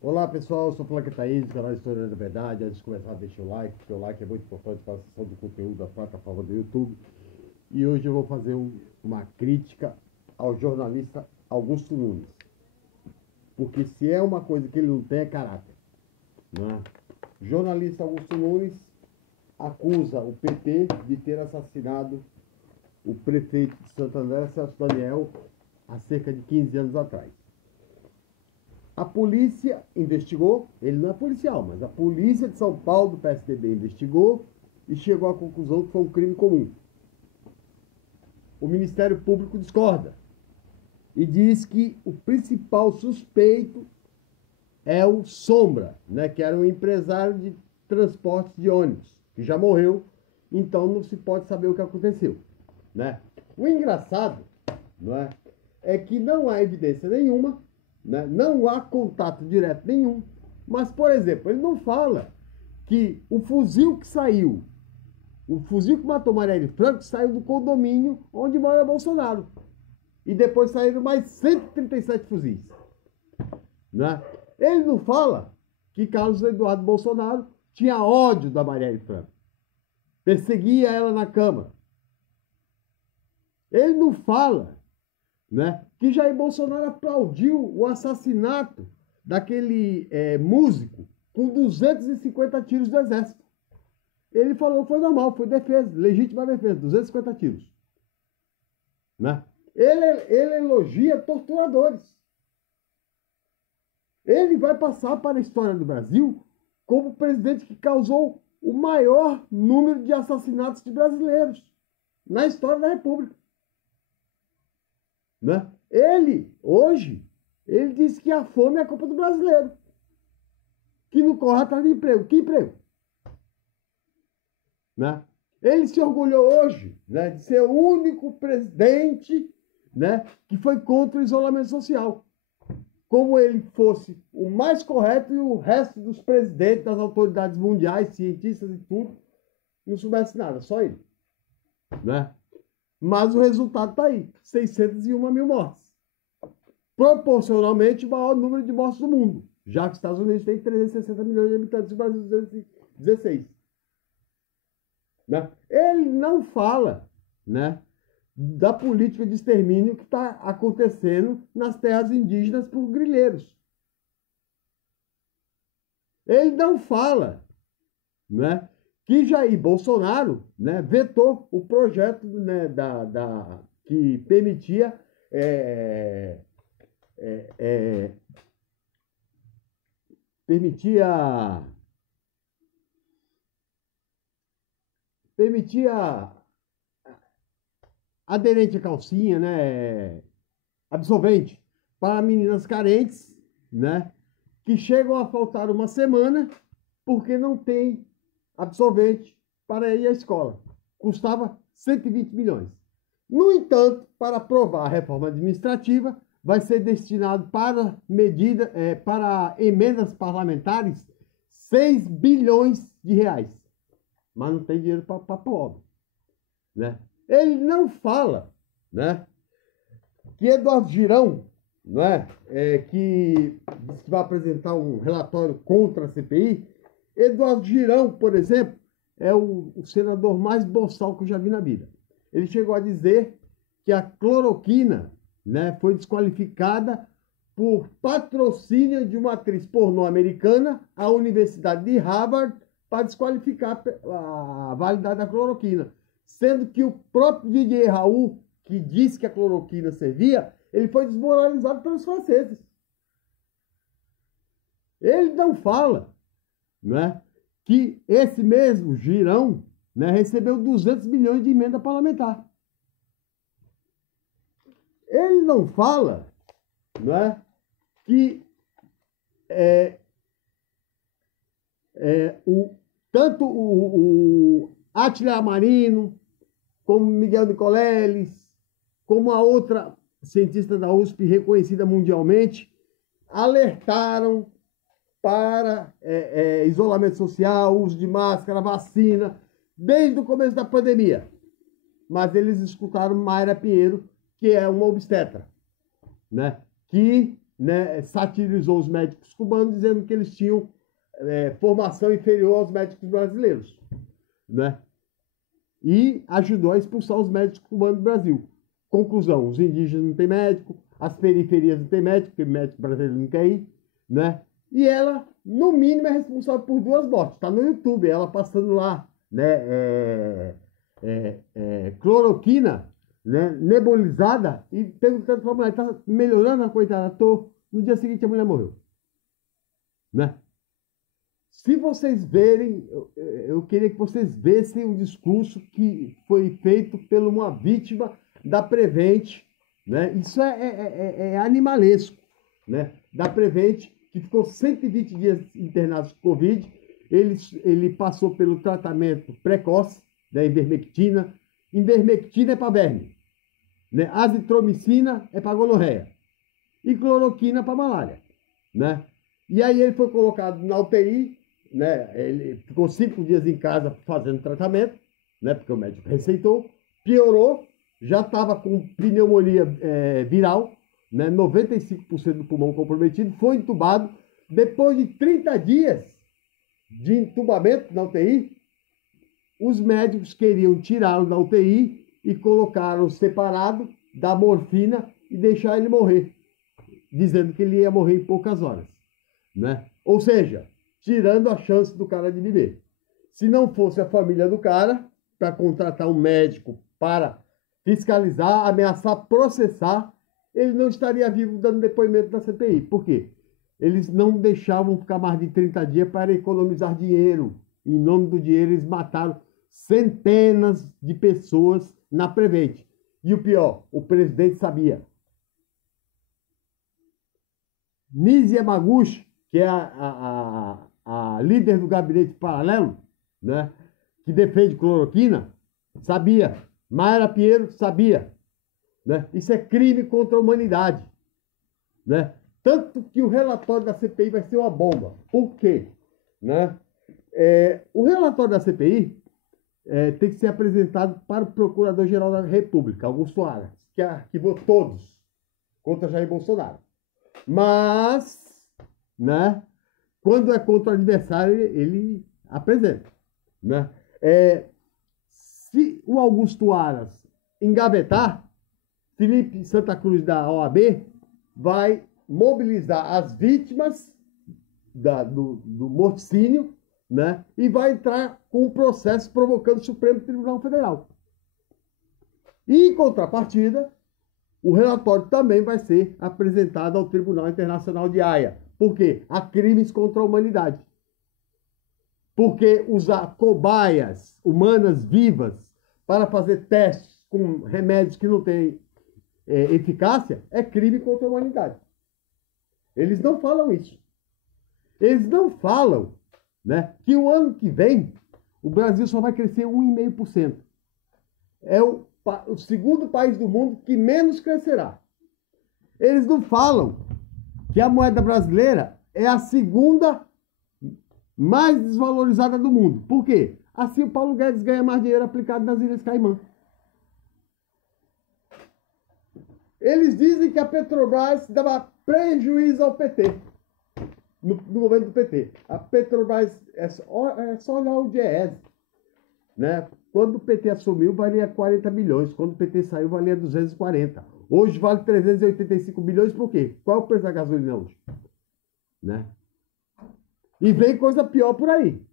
Olá pessoal, eu sou o Franca Thaís, do canal História da Verdade. Antes de começar, deixa o like, porque o like é muito importante para a sessão do conteúdo da plataforma do YouTube. E hoje eu vou fazer uma crítica ao jornalista Augusto Nunes. Porque se é uma coisa que ele não tem, é caráter. Né? O jornalista Augusto Nunes acusa o PT de ter assassinado o prefeito de Santo André, Celso Daniel, há cerca de 15 anos atrás. A polícia investigou, ele não é policial, mas a polícia de São Paulo, do PSDB, investigou e chegou à conclusão que foi um crime comum. O Ministério Público discorda e diz que o principal suspeito é o Sombra, né, que era um empresário de transporte de ônibus, que já morreu, então não se pode saber o que aconteceu. Né? O engraçado, não é que não há evidência nenhuma, né? Não há contato direto nenhum, mas, por exemplo, ele não fala que o fuzil que matou Marielle Franco, saiu do condomínio onde mora Bolsonaro. E depois saíram mais 137 fuzis. Né? Ele não fala que Carlos Eduardo Bolsonaro tinha ódio da Marielle Franco, perseguia ela na Câmara. Ele não fala, né, que Jair Bolsonaro aplaudiu o assassinato daquele músico com 250 tiros do Exército. Ele falou que foi normal, foi defesa, legítima defesa, 250 tiros. Né? Ele elogia torturadores. Ele vai passar para a história do Brasil como o presidente que causou o maior número de assassinatos de brasileiros na história da República. Né? Hoje, ele diz que a fome é culpa do brasileiro, que não corre atrás de emprego. Que emprego? Né? Ele se orgulhou hoje, né, de ser o único presidente, né, que foi contra o isolamento social. Como ele fosse o mais correto e o resto dos presidentes, das autoridades mundiais, cientistas e tudo, não soubesse nada, só ele. Né? Mas o resultado está aí, 601 mil mortes. Proporcionalmente o maior número de mortes do mundo, já que os Estados Unidos tem 360 milhões de habitantes e o Brasil 216. Né? Ele não fala, né, da política de extermínio que está acontecendo nas terras indígenas por grileiros. Ele não fala, né, que Jair Bolsonaro, né, vetou o projeto, né, que permitia permitia aderente à calcinha, né, absorvente para meninas carentes, né, que chegam a faltar uma semana porque não tem absorvente para ir à escola. Custava 120 milhões. No entanto, para aprovar a reforma administrativa, vai ser destinado para para emendas parlamentares 6 bilhões de reais. Mas não tem dinheiro para pobre. Né? Ele não fala, né, que Eduardo Girão, não que diz que vai apresentar um relatório contra a CPI. Eduardo Girão, por exemplo, é o senador mais boçal que eu já vi na vida. Ele chegou a dizer que a cloroquina, né, foi desqualificada por patrocínio de uma atriz pornô americana à Universidade de Harvard para desqualificar a validade da cloroquina. Sendo que o próprio Didier Raoult, que disse que a cloroquina servia, ele foi desmoralizado pelos franceses. Ele não fala, né, que esse mesmo Girão, né, recebeu 200 milhões de emenda parlamentar. Ele não fala, né, que tanto o Átila Amarino, como Miguel Nicoleles, como a outra cientista da USP reconhecida mundialmente, alertaram para isolamento social, uso de máscara, vacina, desde o começo da pandemia. Mas eles escutaram Mayra Pinheiro, que é uma obstetra, né, que né, satirizou os médicos cubanos, dizendo que eles tinham formação inferior aos médicos brasileiros, né? E ajudou a expulsar os médicos cubanos do Brasil. Conclusão, os indígenas não têm médico, as periferias não têm médico, porque médico brasileiro não quer ir, né? E ela, no mínimo, é responsável por 2 mortes. Está no YouTube, ela passando lá, né, cloroquina, né, nebulizada, e perguntando para a mulher, está melhorando a coitada? Tô. No dia seguinte a mulher morreu, né? Se vocês verem, eu queria que vocês vissem o discurso que foi feito por uma vítima da Prevent, né? Isso é animalesco, né? Da Prevent, que ficou 120 dias internado com Covid. Ele passou pelo tratamento precoce da ivermectina. Ivermectina é para verme, né? Azitromicina é para gonorreia e cloroquina para malária, né? E aí ele foi colocado na UTI, né? Ele ficou 5 dias em casa fazendo tratamento, né? Porque o médico receitou, piorou, já estava com pneumonia viral, né? 95% do pulmão comprometido, foi entubado. Depois de 30 dias de entubamento na UTI, os médicos queriam tirá-lo da UTI e colocaram separado da morfina e deixar ele morrer, dizendo que ele ia morrer em poucas horas, né? Ou seja, tirando a chance do cara de viver. Se não fosse a família do cara, para contratar um médico para fiscalizar, ameaçar, processar, ele não estaria vivo dando depoimento da CPI. Por quê? Eles não deixavam ficar mais de 30 dias para economizar dinheiro. Em nome do dinheiro, eles mataram centenas de pessoas na Prevent. E o pior, o presidente sabia. Nise Yamaguchi, que é a líder do gabinete paralelo, né, que defende cloroquina, sabia. Mayra Pinheiro sabia, né? Isso é crime contra a humanidade, né? Tanto que o relatório da CPI vai ser uma bomba. Por quê? Né? O relatório da CPI tem que ser apresentado para o Procurador-Geral da República, Augusto Aras, que arquivou todos contra Jair Bolsonaro. Mas, né, quando é contra o adversário, ele apresenta, né? Se o Augusto Aras engavetar, Felipe Santa Cruz da OAB vai mobilizar as vítimas do morticínio, né? E vai entrar com um processo provocando o Supremo Tribunal Federal. E, em contrapartida, o relatório também vai ser apresentado ao Tribunal Internacional de Haia. Por quê? Há crimes contra a humanidade. Porque usar cobaias humanas vivas para fazer testes com remédios que não têm eficácia é crime contra a humanidade. Eles não falam isso. Eles não falam, né, que o ano que vem o Brasil só vai crescer 1,5%. É o segundo país do mundo que menos crescerá. Eles não falam que a moeda brasileira é a segunda mais desvalorizada do mundo. Por quê? Assim o Paulo Guedes ganha mais dinheiro aplicado nas Ilhas Caimã. Eles dizem que a Petrobras dava prejuízo ao PT, no governo do PT. A Petrobras, é só olhar o Diese, né? Quando o PT assumiu, valia 40 bilhões. Quando o PT saiu, valia 240. Hoje vale 385 bilhões, por quê? Qual é o preço da gasolina hoje? Né? E vem coisa pior por aí,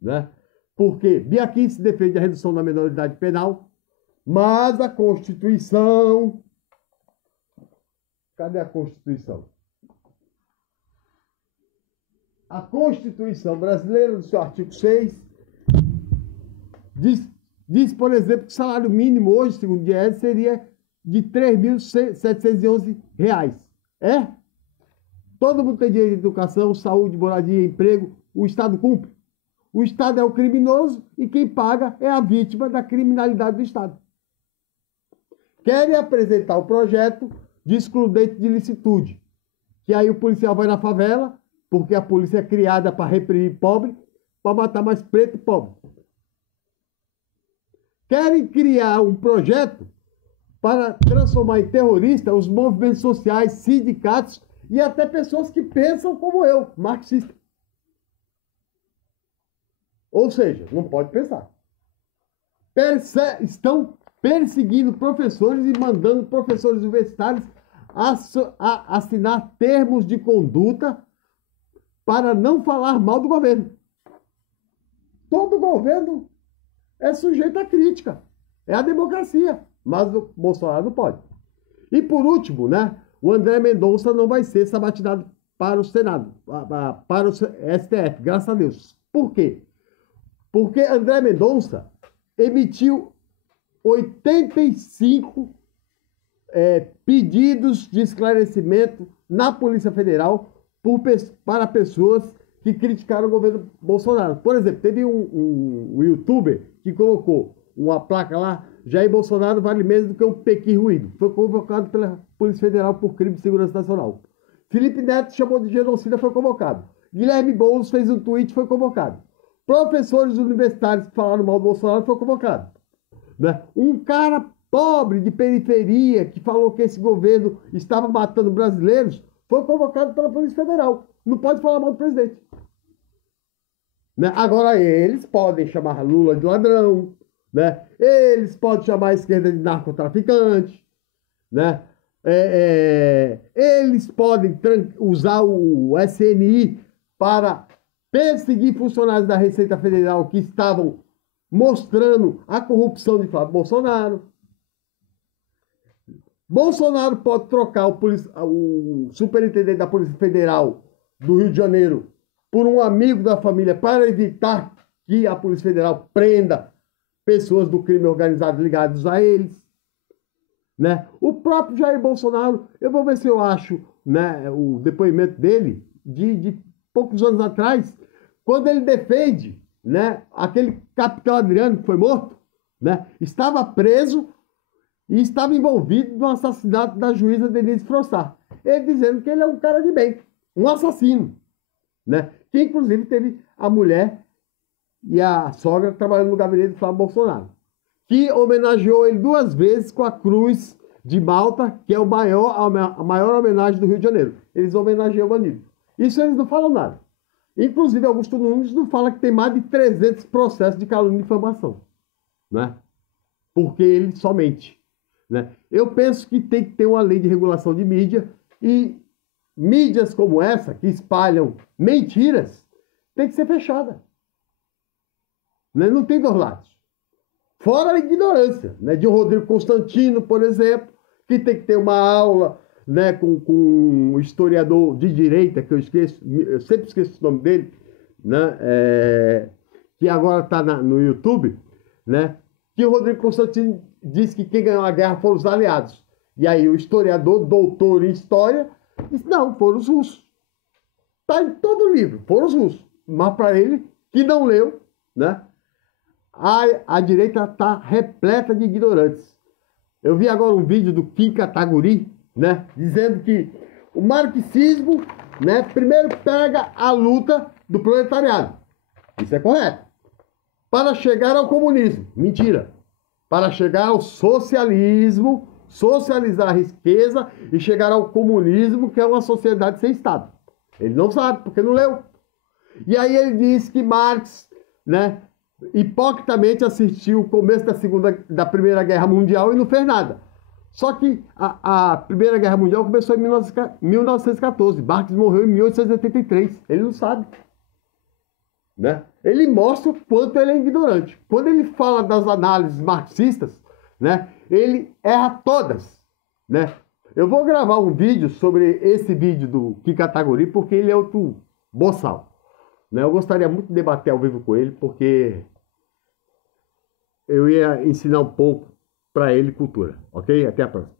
né? Porque Bia Kicis defende a redução da menoridade penal, mas a Constituição... Cadê a Constituição? A Constituição brasileira, no seu artigo 6, diz, por exemplo, que o salário mínimo hoje, segundo o Diese, seria de R$ 3.711. É? Todo mundo tem direito de educação, saúde, moradia, emprego. O Estado cumpre. O Estado é o criminoso e quem paga é a vítima da criminalidade do Estado. Querem apresentar o projeto de excludente de licitude, que aí o policial vai na favela, porque a polícia é criada para reprimir pobre, para matar mais preto e pobre. Querem criar um projeto para transformar em terrorista os movimentos sociais, sindicatos e até pessoas que pensam como eu, marxista. Ou seja, não pode pensar. Estão perseguindo professores e mandando professores universitários assinar termos de conduta para não falar mal do governo. Todo governo é sujeito à crítica. É a democracia. Mas o Bolsonaro não pode. E por último, né, o André Mendonça não vai ser sabatinado para o Senado, para o STF, graças a Deus. Por quê? Porque André Mendonça emitiu 85 pedidos de esclarecimento na Polícia Federal para pessoas que criticaram o governo Bolsonaro. Por exemplo, teve um youtuber que colocou uma placa lá: Jair Bolsonaro vale menos do que um pequi ruído. Foi convocado pela Polícia Federal por crime de segurança nacional. Felipe Neto chamou de genocida, foi convocado. Guilherme Boulos fez um tweet, foi convocado. Professores universitários que falaram mal do Bolsonaro, foi convocado. Né? Um cara pobre de periferia que falou que esse governo estava matando brasileiros, foi convocado pela Polícia Federal. Não pode falar mal do presidente. Né? Agora, eles podem chamar Lula de ladrão, né? Eles podem chamar a esquerda de narcotraficante, né? Eles podem usar o SNI para perseguir funcionários da Receita Federal que estavam mostrando a corrupção de Flávio Bolsonaro. Bolsonaro pode trocar o superintendente da Polícia Federal do Rio de Janeiro por um amigo da família para evitar que a Polícia Federal prenda pessoas do crime organizado ligadas a eles. Né? O próprio Jair Bolsonaro, eu vou ver se eu acho, né, o depoimento dele de poucos anos atrás, quando ele defende, né, aquele capitão Adriano que foi morto, né, estava preso e estava envolvido no assassinato da juíza Denise Frossard. Ele dizendo que ele é um cara de bem, um assassino, né, que inclusive teve a mulher e a sogra trabalhando no gabinete do Flávio Bolsonaro, que homenageou ele 2 vezes com a Cruz de Malta, que é a maior homenagem do Rio de Janeiro. Eles homenageiam o bandido. Isso eles não falam nada. Inclusive, Augusto Nunes não fala que tem mais de 300 processos de calúnia e difamação, né? Porque ele somente, né? Eu penso que tem que ter uma lei de regulação de mídia, e mídias como essa, que espalham mentiras, tem que ser fechada. Né? Não tem 2 lados. Fora a ignorância, né, de um Rodrigo Constantino, por exemplo, que tem que ter uma aula, né, com um historiador de direita, que eu sempre esqueço o nome dele, né, que agora está no YouTube, né, que o Rodrigo Constantino disse que quem ganhou a guerra foram os aliados. E aí o historiador, doutor em história, disse: não, foram os russos. Está em todo o livro, foram os russos. Mas para ele, que não leu, né, a direita está repleta de ignorantes. Eu vi agora um vídeo do Kim Kataguiri, né, dizendo que o marxismo, né, primeiro pega a luta do proletariado. Isso é correto. Para chegar ao comunismo. Mentira. Para chegar ao socialismo, socializar a riqueza e chegar ao comunismo, que é uma sociedade sem Estado. Ele não sabe, porque não leu. E aí ele diz que Marx, né, hipocritamente assistiu o começo da Primeira Guerra Mundial e não fez nada. Só que a Primeira Guerra Mundial começou em 1914. Marx morreu em 1883. Ele não sabe. Né? Ele mostra o quanto ele é ignorante. Quando ele fala das análises marxistas, né, ele erra todas. Né? Eu vou gravar um vídeo sobre esse vídeo do Kim Kataguiri, porque ele é outro boçal. Né? Eu gostaria muito de debater ao vivo com ele, porque eu ia ensinar um pouco para ele cultura. Ok? Até a próxima.